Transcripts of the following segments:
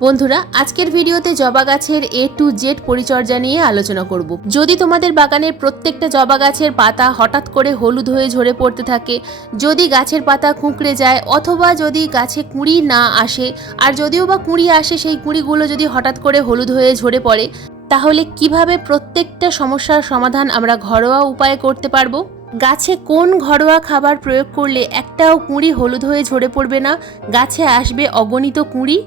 বন্ধুরা, আজকের ভিডিওতে জবা গাছের A to Z পরিচর্যা নিয়ে আলোচনা করব। যদি তোমাদের বাগানের প্রত্যেকটা জবা গাছের পাতা হঠাৎ করে হলুদ হয়ে ঝরে পড়তে থাকে, যদি গাছের পাতা কুঁকড়ে যায়, অথবা যদি গাছে কুঁড়ি না আসে, আর যদিও বা কুঁড়ি আসে সেই কুঁড়িগুলো যদি হঠাৎ করে হলুদ হয়ে ঝরে পড়ে, তাহলে কিভাবে প্রত্যেকটা সমস্যার সমাধান আমরা ঘরোয়া উপায়ে করতে পারবো। গাছে কোন ঘরোয়া খাবার প্রয়োগ করলে একটাও কুঁড়ি হলুদ হয়ে ঝরে পড়বে না, গাছে আসবে অগণিত কুঁড়ি।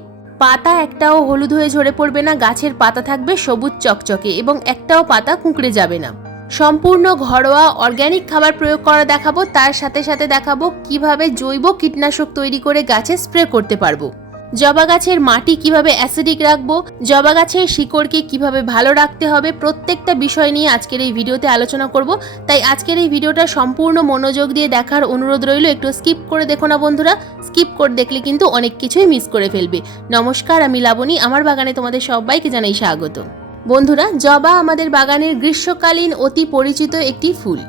পাতা একটাও হলুদ হয়ে ঝরে পড়বে না, গাছের পাতা থাকবে সবুজ চকচকে এবং একটাও পাতা কুঁকড়ে যাবে না। সম্পূর্ণ ঘরোয়া অর্গ্যানিক খাবার প্রয়োগ করা দেখাবো, তার সাথে সাথে দেখাবো কিভাবে জৈব কীটনাশক তৈরি করে গাছে স্প্রে করতে পারবো। জবা গাছের মাটি কিভাবে অ্যাসিডিক রাখবো, জবা গাছের শিকড়কে কিভাবে ভালো রাখতে হবে, প্রত্যেকটা বিষয় নিয়ে আজকের এই ভিডিওতে আলোচনা করব। তাই আজকের এই ভিডিওটা সম্পূর্ণ মনোযোগ দিয়ে দেখার অনুরোধ রইল। একটু স্কিপ করে দেখো না বন্ধুরা, স্কিপ করে দেখলে কিন্তু অনেক কিছুই মিস করে ফেলবে। নমস্কার, আমি লাবণী, আমার বাগানে তোমাদের সবাইকে জানাই স্বাগত। বন্ধুরা, জবা আমাদের বাগানের গ্রীষ্মকালীন অতি পরিচিত একটি ফুল।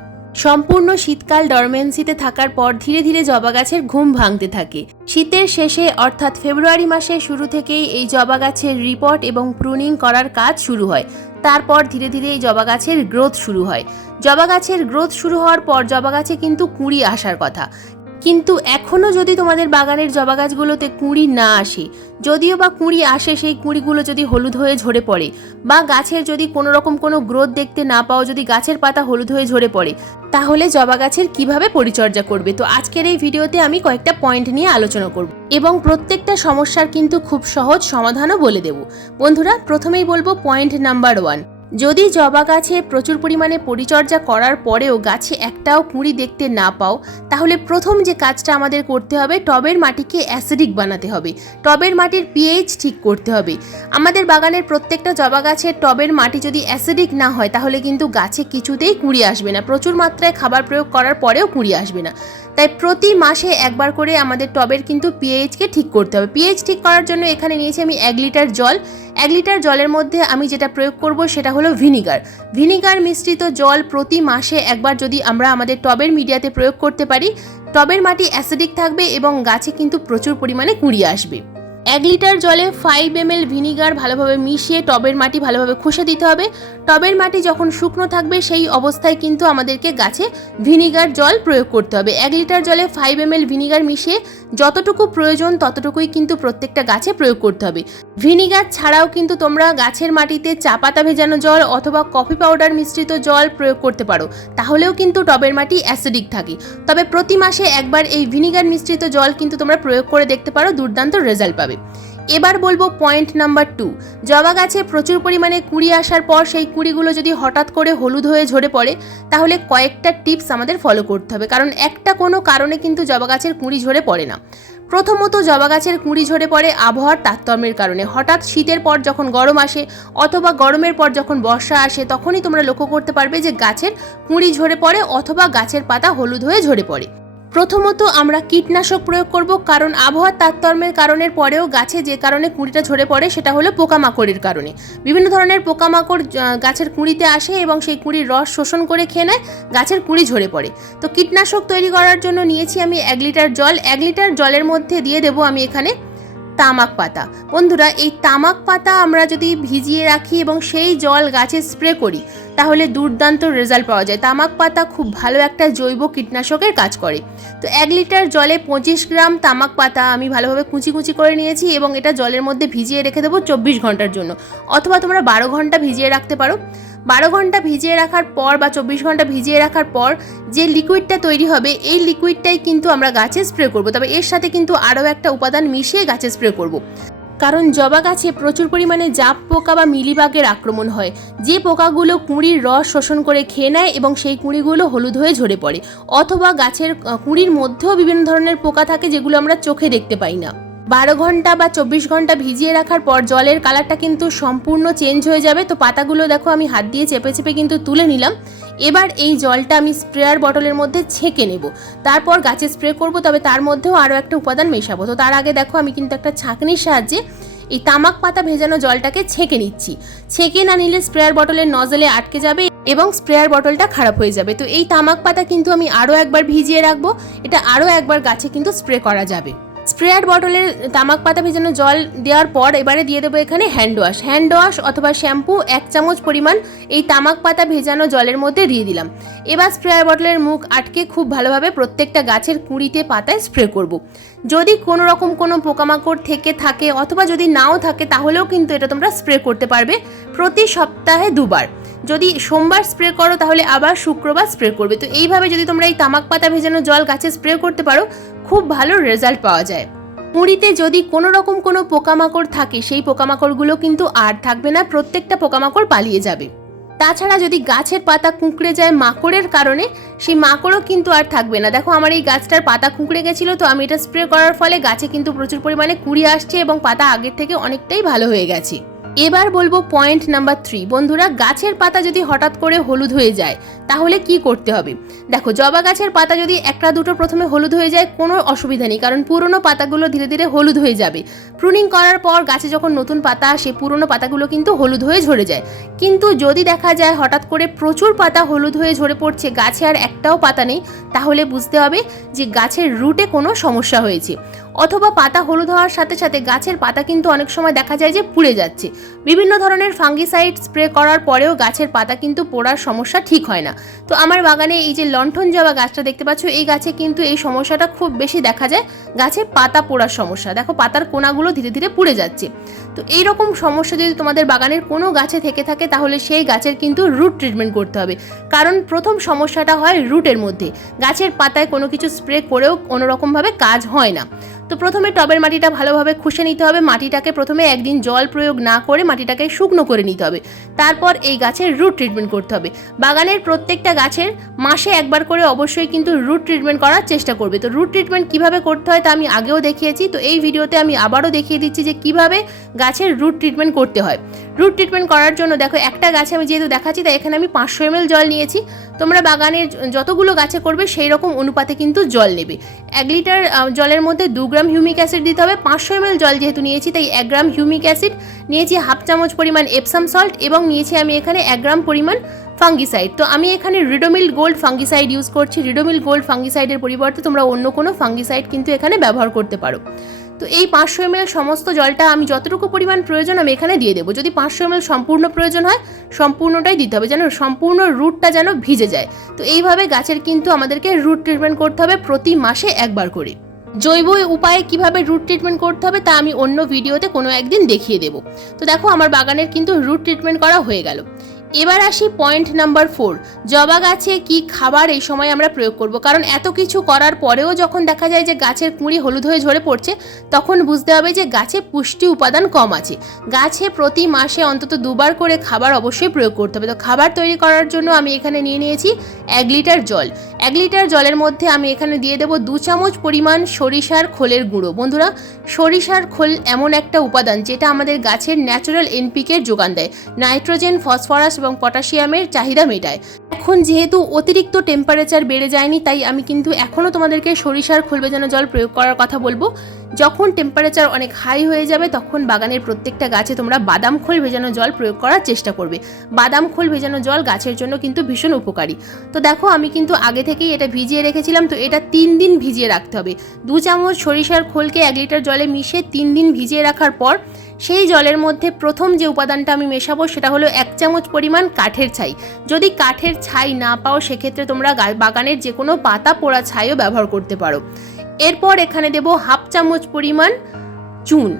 সম্পূর্ণ শীতকাল ডরমেন্সিতে থাকার পর ধীরে ধীরে জবা গাছের ঘুম ভাঙতে থাকে। শীতের শেষে অর্থাৎ ফেব্রুয়ারি মাসের শুরু থেকেই এই জবা গাছের রিপোর্ট এবং প্রুনিং করার কাজ শুরু হয়। তারপর ধীরে ধীরে এই জবা গাছের গ্রোথ শুরু হয়। জবা গাছের গ্রোথ শুরু হওয়ার পর জবা গাছে কিন্তু কুঁড়ি আসার কথা, কিন্তু এখনও যদি তোমাদের বাগানের জবা গাছগুলোতে কুঁড়ি না আসে, যদিও বা কুঁড়ি আসে, সেই কুঁড়িগুলো যদি হলুদ হয়ে ঝরে পড়ে, বা গাছের যদি কোনো রকম কোনো গ্রোথ দেখতে না পাও, যদি গাছের পাতা হলুদ হয়ে ঝরে পড়ে, তাহলে জবা গাছের কিভাবে পরিচর্যা করবে। তো আজকের এই ভিডিওতে আমি কয়েকটা পয়েন্ট নিয়ে আলোচনা করব এবং প্রত্যেকটা সমস্যার কিন্তু খুব সহজ সমাধানও বলে দেব। বন্ধুরা, প্রথমেই বলবো পয়েন্ট নাম্বার 1। যদি জবা গাছে প্রচুর পরিমাণে পরিচর্যা করার পরেও গাছে একটাও কুঁড়ি দেখতে না পাও, তাহলে প্রথম যে কাজটা আমাদের করতে হবে, টবের মাটিকে অ্যাসিডিক বানাতে হবে। টবের মাটির পিএইচ ঠিক করতে হবে। আমাদের বাগানের প্রত্যেকটা জবা গাছের টবের মাটি যদি অ্যাসিডিক না হয়, তাহলে কিন্তু গাছে কিছুতেই কুঁড়ি আসবে না। প্রচুর মাত্রায় খাবার প্রয়োগ করার পরেও কুঁড়ি আসবে না। তাই প্রতি মাসে একবার করে আমাদের টবের কিন্তু পিএইচকে ঠিক করতে হবে। পিএইচ ঠিক করার জন্য এখানে নিয়েছি আমি 1 লিটার জল। 1 লিটার জলের মধ্যে আমি যেটা প্রয়োগ করব সেটা হলো ভিনিগার মিশ্রিত জল। প্রতি মাসে একবার যদি আমরা আমাদের টবের মিডিয়াতে প্রয়োগ করতে পারি, টবের মাটি অ্যাসিডিক থাকবে এবং গাছে কিন্তু প্রচুর পরিমাণে কুঁড়ি আসবে। 1 লিটার জলে 5 ml ভিনিগার ভালোভাবে মিশিয়ে টবের মাটি ভালোভাবে খুশে দিতে হবে। টবের মাটি যখন শুকনো থাকবে, সেই অবস্থায় কিন্তু আমাদেরকে গাছে ভিনিগার জল প্রয়োগ করতে হবে। 1 লিটার জলে 5 ml ভিনিগার মিশিয়ে যতটুকু প্রয়োজন ততটুকুই কিন্তু প্রত্যেকটা গাছে প্রয়োগ করতে হবে। ভিনিগার ছাড়াও কিন্তু তোমরা গাছের মাটিতে চা পাতা ভেজানো জল অথবা কফি পাউডার মিশ্রিত জল প্রয়োগ করতে পারো, তাহলেও কিন্তু টবের মাটি অ্যাসিডিক থাকে। তবে প্রতি মাসে একবার এই ভিনিগার মিশ্রিত জল কিন্তু তোমরা প্রয়োগ করে দেখতে পারো, দুর্দান্ত রেজাল্ট পাবে। এবার বলবো পয়েন্ট নাম্বার 2। জবা গাছে প্রচুর পরিমাণে কুঁড়ি আসার পর সেই কুঁড়িগুলো যদি হঠাৎ করে হলুদ হয়ে ঝরে পড়ে, তাহলে কয়েকটা টিপস আমাদের ফলো করতে হবে, কারণ একটা কোনো কারণে কিন্তু জবা গাছের কুঁড়ি ঝরে পড়ে না। প্রথমত, জবা গাছের কুঁড়ি ঝরে পড়ে আবহাওয়ার তারতম্যের কারণে। হঠাৎ শীতের পর যখন গরম আসে অথবা গরমের পর যখন বর্ষা আসে, তখনই তোমরা লক্ষ্য করতে পারবে যে গাছের কুঁড়ি ঝরে পড়ে অথবা গাছের পাতা হলুদ হয়ে ঝরে পড়ে। প্রথমত আমরা কীটনাশক প্রয়োগ করব, কারণ আবহাওয়ার তারতম্যের কারণের পরেও গাছে যে কারণে কুঁড়িটা ঝরে পড়ে সেটা হলো পোকামাকড়ের কারণে। বিভিন্ন ধরনের পোকামাকড় গাছের কুঁড়িতে আসে এবং সেই কুঁড়ির রস শোষণ করে খেয়ে নেয়, গাছের কুঁড়ি ঝরে পড়ে। তো কীটনাশক তৈরি করার জন্য নিয়েছি আমি 1 লিটার জল। 1 লিটার জলের মধ্যে দিয়ে দেবো আমি এখানে তামাক পাতা। বন্ধুরা, এই তামাক পাতা আমরা যদি ভিজিয়ে রাখি এবং সেই জল গাছে স্প্রে করি, তাহলে দুর্দান্ত রেজাল্ট পাওয়া যায়। তামাক পাতা খুব ভালো একটা জৈব কীটনাশকের কাজ করে। তো 1 লিটার জলে 25 গ্রাম তামাক পাতা আমি ভালোভাবে কুচি কুচি করে নিয়েছি এবং এটা জলের মধ্যে ভিজিয়ে রেখে দেবো 24 ঘন্টার জন্য, অথবা তোমরা 12 ঘন্টা ভিজিয়ে রাখতে পারো। 12 ঘন্টা ভিজিয়ে রাখার পর বা 24 ঘন্টা ভিজিয়ে রাখার পর যে লিকুইডটা তৈরি হবে, এই লিকুইডটাই কিন্তু আমরা গাছে স্প্রে করব। তবে এর সাথে কিন্তু আরও একটা উপাদান মিশিয়ে গাছে স্প্রে করব, কারণ জবা গাছে প্রচুর পরিমাণে জাপ পোকা বা মিলিবাগের আক্রমণ হয়, যে পোকাগুলো কুঁড়ির রস শোষণ করে খেয়ে নেয় এবং সেই কুঁড়িগুলো হলুদ হয়ে ঝরে পড়ে। অথবা গাছের কুঁড়ির মধ্যেও বিভিন্ন ধরনের পোকা থাকে, যেগুলো আমরা চোখে দেখতে পাই না। 12 ঘন্টা বা 24 ঘন্টা ভিজিয়ে রাখার পর জলের কালারটা কিন্তু সম্পূর্ণ চেঞ্জ হয়ে যাবে। তো পাতাগুলো দেখো আমি হাত দিয়ে চেপে চেপে কিন্তু তুলে নিলাম। এবার এই জলটা আমি স্প্রেয়ার বটলের মধ্যে ছেঁকে নেব, তারপর গাছে স্প্রে করব। তবে তার মধ্যেও আরও একটা উপাদান মেশাবো। তো তার আগে দেখো আমি কিন্তু একটা ছাঁকনির সাহায্যে এই তামাক পাতা ভেজানো জলটাকে ছেঁকে নিচ্ছি। ছেঁকে না নিলে স্প্রেয়ার বটলের নজলে আটকে যাবে এবং স্প্রেয়ার বটলটা খারাপ হয়ে যাবে। তো এই তামাক পাতা কিন্তু আমি আরও একবার ভিজিয়ে রাখবো, এটা আরও একবার গাছে কিন্তু স্প্রে করা যাবে। স্প্রেয়ার বটলের তামাক পাতা ভেজানো জল দেওয়ার পর এবারে দিয়ে দেবো এখানে হ্যান্ড ওয়াশ অথবা শ্যাম্পু 1 চামচ পরিমাণ এই তামাক পাতা ভেজানো জলের মধ্যে দিয়ে দিলাম। এবার স্প্রেয়ার বটলের মুখ আটকে খুব ভালোভাবে প্রত্যেকটা গাছের কুঁড়িতে পাতায় স্প্রে করব। যদি কোনো রকম কোনো পোকামাকড় থেকে থাকে অথবা যদি নাও থাকে তাহলেও কিন্তু এটা তোমরা স্প্রে করতে পারবে প্রতি সপ্তাহে 2 বার। যদি সোমবার স্প্রে করো তাহলে আবার শুক্রবার স্প্রে করবে। তো এইভাবে যদি তোমরা এই তামাক পাতা ভেজানো জল গাছে স্প্রে করতে পারো খুব ভালো রেজাল্ট পাওয়া যায়। কুঁড়িতে যদি কোনো রকম কোনো পোকামাকড় থাকে সেই পোকামাকড়গুলো কিন্তু আর থাকবে না, প্রত্যেকটা পোকামাকড় পালিয়ে যাবে। তাছাড়া যদি গাছের পাতা কুঁকড়ে যায় মাকড়ের কারণে সেই মাকড়ও কিন্তু আর থাকবে না। দেখো আমার এই গাছটার পাতা কুঁকড়ে গেছিলো, তো আমি এটা স্প্রে করার ফলে গাছে কিন্তু প্রচুর পরিমাণে কুঁড়ি আসছে এবং পাতা আগের থেকে অনেকটাই ভালো হয়ে গেছে। এবার বলবো পয়েন্ট নাম্বার 3। বন্ধুরা, গাছের পাতা যদি হঠাৎ করে হলুদ হয়ে যায় তাহলে কি করতে হবে? দেখো, জবা গাছের পাতা যদি একটা দুটো প্রথমে হলুদ হয়ে যায় কোনো অসুবিধা নেই, কারণ পুরনো পাতাগুলো ধীরে ধীরে হলুদ হয়ে যাবে। প্রুনিং করার পর গাছে যখন নতুন পাতা আসে পুরনো পাতাগুলো কিন্তু হলুদ হয়ে ঝরে যায়। কিন্তু যদি দেখা যায় হঠাৎ করে প্রচুর পাতা হলুদ হয়ে ঝরে পড়ছে, গাছে আর একটাও পাতা নেই, তাহলে বুঝতে হবে যে গাছের রুটে কোনো সমস্যা হয়েছে। অথবা পাতা হলুদ হওয়ার সাথে সাথে গাছের পাতা কিন্তু অনেক সময় দেখা যায় যে পুড়ে যাচ্ছে। বিভিন্ন ধরনের ফাঙ্গিসাইড স্প্রে করার পরেও গাছের পাতা কিন্তু পোড়ার সমস্যা ঠিক হয় না। তো আমার বাগানে এই যে লণ্ঠন জবা গাছটা দেখতে পাচ্ছ, এই গাছে কিন্তু এই সমস্যাটা খুব বেশি দেখা যায়, গাছে পাতা পোড়ার সমস্যা। দেখো, পাতার কোনাগুলো ধীরে ধীরে পুড়ে যাচ্ছে। তো এই রকম সমস্যা যদি তোমাদের বাগানের কোনো গাছে থেকে থাকে তাহলে সেই গাছের কিন্তু রুট ট্রিটমেন্ট করতে হবে, কারণ প্রথম সমস্যাটা হয় রুটের মধ্যে। গাছের পাতায় কোনো কিছু স্প্রে করেও কোনোরকমভাবে কাজ হয় না। তো প্রথমে টবের মাটিটা ভালোভাবে খুশে নিতে হবে। মাটিটাকে প্রথমে একদিন জল প্রয়োগ না করে মাটিটাকে শুকনো করে নিতে হবে। তারপর এই গাছের রুট ট্রিটমেন্ট করতে হবে। বাগানের প্রত্যেকটা গাছের মাসে একবার করে অবশ্যই কিন্তু রুট ট্রিটমেন্ট করার চেষ্টা করবে। তো রুট ট্রিটমেন্ট কিভাবে করতে হয় তা আমি আগেও দেখিয়েছি, তো এই ভিডিওতে আমি আবারও দেখিয়ে দিচ্ছি যে কিভাবে গাছের রুট ট্রিটমেন্ট করতে হয়। রুট ট্রিটমেন্ট করার জন্য দেখো, একটা গাছে আমি যেহেতু দেখাচ্ছি তাই এখানে আমি 500 ml জল নিয়েছি। তোমরা বাগানের যতগুলো গাছে করবে সেই রকম অনুপাতে কিন্তু জল নেবে। 1 লিটার জলের মধ্যে 2 গ্রাম হিউমিক অ্যাসিড দিতে হবে। 500 ml জল যেহেতু নিয়েছি তাই 1 গ্রাম হিউমিক অ্যাসিড নিয়েছি, 1/2 চামচ পরিমাণ এপসাম সল্ট এবং নিয়েছি আমি এখানে 1 গ্রাম পরিমাণ ফাঙ্গিসাইড। তো আমি এখানে রিডোমিল গোল্ড ফাঙ্গিসাইড ইউজ করছি। রিডোমিল গোল্ড ফাঙ্গিসাইডের পরিবর্তে তোমরা অন্য কোনো ফাঙ্গিসাইড কিন্তু এখানে ব্যবহার করতে পারো। তো এই 500 ml সমস্ত জলটা আমি যতটুকু পরিমাণ প্রয়োজন আমি এখানে দিয়ে দেবো। যদি 500 ml সম্পূর্ণ প্রয়োজন হয় সম্পূর্ণটাই দিতে হবে, যেন সম্পূর্ণ রুটটা যেন ভিজে যায়। তো এইভাবে গাছের কিন্তু আমাদেরকে রুট ট্রিটমেন্ট করতে হবে প্রতি মাসে একবার করে। জৈব উপায়ে কিভাবে রুট ট্রিটমেন্ট করতে হবে তা আমি অন্য ভিডিওতে কোনো একদিন দেখিয়ে দেবো। তো দেখো, আমার বাগানের কিন্তু রুট ট্রিটমেন্ট করা হয়ে গেল। এবার আসি পয়েন্ট নাম্বার 4। জবা গাছে কি খাবার এই সময় আমরা প্রয়োগ করব, কারণ এত কিছু করার পরেও যখন দেখা যায় যে গাছের কুঁড়ি হলুদ হয়ে ঝরে পড়ছে তখন বুঝতে হবে যে গাছে পুষ্টি উপাদান কম আছে। গাছে প্রতি মাসে অন্তত 2 বার করে খাবার অবশ্যই প্রয়োগ করতে হবে। তো খাবার তৈরি করার জন্য আমি এখানে নিয়ে নিয়েছি 1 লিটার জল। 1 লিটার জলের মধ্যে আমি এখানে দিয়ে দেবো 2 চামচ পরিমাণ সরিষার খোলের গুঁড়ো। বন্ধুরা, সরিষার খোল এমন একটা উপাদান যেটা আমাদের গাছের ন্যাচারাল এনপিকে যোগান দেয়, নাইট্রোজেন, ফসফরাস এবং পটাশিয়ামের চাহিদা মেটায়। এখন যেহেতু অতিরিক্ত টেম্পারেচার বেড়ে যায়নি তাই আমি কিন্তু এখনও তোমাদেরকে সরিষার খোল ভেজানো জল প্রয়োগ করার কথা বলবো। যখন টেম্পারেচার অনেক হাই হয়ে যাবে তখন বাগানের প্রত্যেকটা গাছে তোমরা বাদাম খোল ভেজানো জল প্রয়োগ করার চেষ্টা করবে। বাদাম খোল ভেজানো জল গাছের জন্য কিন্তু ভীষণ উপকারী। তো দেখো, আমি কিন্তু আগে থেকেই এটা ভিজিয়ে রেখেছিলাম। তো এটা 3 দিন ভিজিয়ে রাখতে হবে। 2 চামচ সরিষার খোলকে 1 লিটার জলে মিশিয়ে 3 দিন ভিজিয়ে রাখার পর সেই জলের মধ্যে প্রথম যে উপাদানটা আমি মেশাবো সেটা হলো 1 চামচ পরিমাণ কাঠের ছাই। যদি কাঠের ছাই না পাও সেক্ষেত্রে তোমরা বাগানের যে কোনো পাতা পোড়া ছাইও ব্যবহার করতে পারো। এরপর এখানে দেবো 1/2 চামচ পরিমাণ চুন।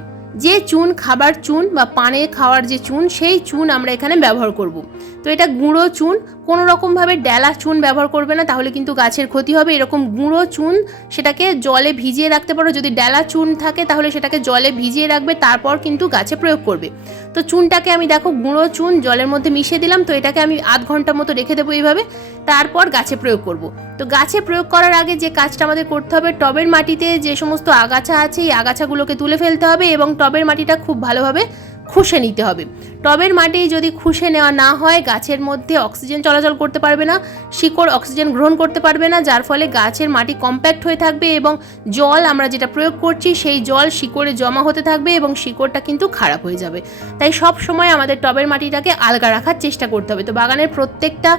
যে চুন, খাবার চুন বা পানে খাওয়ার যে চুন, সেই চুন আমরা এখানে ব্যবহার করব। তো এটা গুঁড়ো চুন, কোনো রকমভাবে ডেলা চুন ব্যবহার করবে না, তাহলে কিন্তু গাছের ক্ষতি হবে। এরকম গুঁড়ো চুন সেটাকে জলে ভিজিয়ে রাখতে পারো। যদি ডেলা চুন থাকে তাহলে সেটাকে জলে ভিজিয়ে রাখবে, তারপর কিন্তু গাছে প্রয়োগ করবে। তো চুনটাকে আমি দেখো গুঁড়ো চুন জলের মধ্যে মিশিয়ে দিলাম। তো এটাকে আমি আধ ঘন্টা মতো রেখে দেবো এইভাবে, তারপর গাছে প্রয়োগ করব। তো গাছে প্রয়োগ করার আগে যে কাজটা আমাদের করতে হবে, টবের মাটিতে যে সমস্ত আগাছা আছে এই আগাছাগুলোকে তুলে ফেলতে হবে এবং টবের মাটিটা খুব ভালোভাবে খুশে নিতে হবে। টবের মাটি যদি খুশে নেওয়া না হয় গাছের মধ্যে অক্সিজেন চলাচল করতে পারবে না, শিকড় অক্সিজেন গ্রহণ করতে পারবে না, যার ফলে গাছের মাটি কম্প্যাক্ট হয়ে থাকবে এবং জল আমরা যেটা প্রয়োগ করছি সেই জল শিকড়ে জমা হতে থাকবে এবং শিকড়টা কিন্তু খারাপ হয়ে যাবে। তাই সব সময় আমাদের টবের মাটিটাকে আলগা রাখার চেষ্টা করতে হবে। তো বাগানের প্রত্যেকটা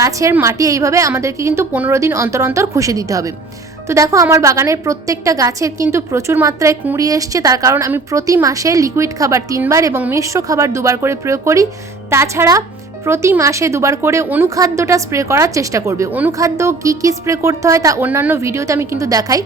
গাছের মাটি এইভাবে আমাদেরকে কিন্তু 15 দিন অন্তর অন্তর খুশে দিতে হবে। তো দেখো আমার বাগানের প্রত্যেকটা গাছের কিন্তু প্রচুর মাত্রায় কুঁড়ি এসছে, তার কারণ আমি প্রতি মাসে লিকুইড খাবার 3 বার এবং মিশ্র খাবার 2 বার করে প্রয়োগ করি। তাছাড়া প্রতি মাসে 2 বার করে অনুখাদ্যটা স্প্রে করার চেষ্টা করবে। অনুখাদ্য কী কী স্প্রে করতে হয় তা অন্যান্য ভিডিওতে আমি কিন্তু দেখাই।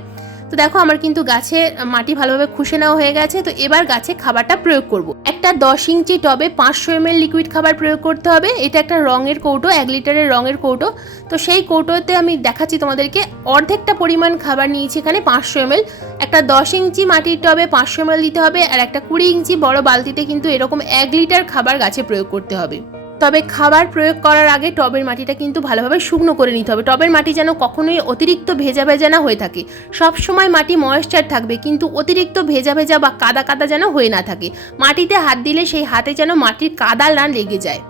তো দেখো আমার কিন্তু গাছে মাটি ভালোভাবে খুশে নেওয়া হয়ে গেছে। তো এবার গাছে খাবারটা প্রয়োগ করব। একটা 10 ইঞ্চি টবে 500 ml লিকুইড খাবার প্রয়োগ করতে হবে। এটা একটা রঙের কৌটো, 1 লিটারের রঙের কৌটো। তো সেই কৌটোতে আমি দেখাচ্ছি তোমাদেরকে, অর্ধেকটা পরিমাণ খাবার নিয়েছি এখানে 500 ml। একটা 10 ইঞ্চি মাটির টবে 500 ml দিতে হবে, আর একটা 20 ইঞ্চি বড় বালতিতে কিন্তু এরকম 1 লিটার খাবার গাছে প্রয়োগ করতে হবে। তবে খাবার প্রয়োগ করার আগে টবের মাটিটা কিন্তু ভালোভাবে শুকনো করে নিতে হবে। টবের মাটি যেন কখনোই অতিরিক্ত ভেজা ভেজা না হয়ে থাকে। সব সময় মাটি ময়েশ্চার থাকবে, কিন্তু অতিরিক্ত ভেজা ভেজা বা কাদা কাদা যেন হয়ে না থাকে। মাটিতে হাত দিলে সেই হাতে যেন মাটির কাদা না লেগে যায়।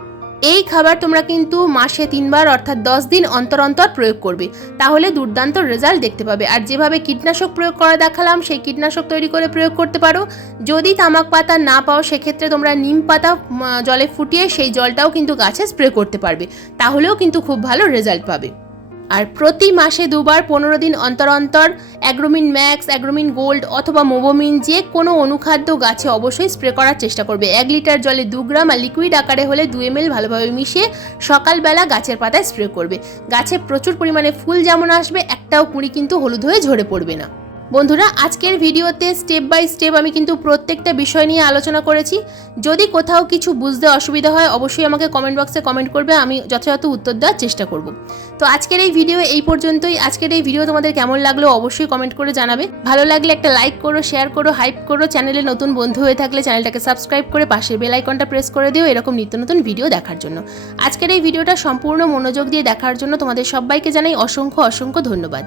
এই খাবার তোমরা কিন্তু মাসে 3 বার অর্থাৎ 10 দিন অন্তর অন্তর প্রয়োগ করবে, তাহলে দুর্দান্ত রেজাল্ট দেখতে পাবে। আর যেভাবে কীটনাশক প্রয়োগ করা দেখালাম সেই কীটনাশক তৈরি করে প্রয়োগ করতে পারো। যদি তামাক পাতা না পাও সেক্ষেত্রে তোমরা নিম পাতা জলে ফুটিয়ে সেই জলটাও কিন্তু গাছে স্প্রে করতে পারবে, তাহলেও কিন্তু খুব ভালো রেজাল্ট পাবে। আর প্রতি মাসে 2 বার 15 দিন অন্তর অন্তর অ্যাগ্রোমিন ম্যাক্স, অ্যাগ্রোমিন গোল্ড অথবা মোবোমিন যে কোনো অনুখাদ্য গাছে অবশ্যই স্প্রে করার চেষ্টা করবে। 1 লিটার জলে 2 গ্রাম আর লিকুইড আকারে হলে 2 ml ভালোভাবে মিশিয়ে সকালবেলা গাছের পাতায় স্প্রে করবে। গাছে প্রচুর পরিমাণে ফুল যেমন আসবে, একটাও কুঁড়ি কিন্তু হলুদ হয়ে ঝরে পড়বে না। বন্ধুরা, আজকের ভিডিওতে স্টেপ বাই স্টেপ আমি কিন্তু প্রত্যেকটা বিষয় নিয়ে আলোচনা করেছি। যদি কোথাও কিছু বুঝতে অসুবিধা হয় অবশ্যই আমাকে কমেন্ট বক্সে কমেন্ট করবে, আমি যথাযথ উত্তর দেওয়ার চেষ্টা করব। তো আজকের এই ভিডিও এই পর্যন্তই। আজকের এই ভিডিও তোমাদের কেমন লাগলো অবশ্যই কমেন্ট করে জানাবে। ভালো লাগলে একটা লাইক করো, শেয়ার করো, হাইপ করো। চ্যানেলে নতুন বন্ধু হয়ে থাকলে চ্যানেলটাকে সাবস্ক্রাইব করে পাশের বেল আইকনটা প্রেস করে দিও এরকম নিত্য নতুন ভিডিও দেখার জন্য। আজকের এই ভিডিওটা সম্পূর্ণ মনোযোগ দিয়ে দেখার জন্য তোমাদের সবাইকে জানাই অসংখ্য অসংখ্য ধন্যবাদ।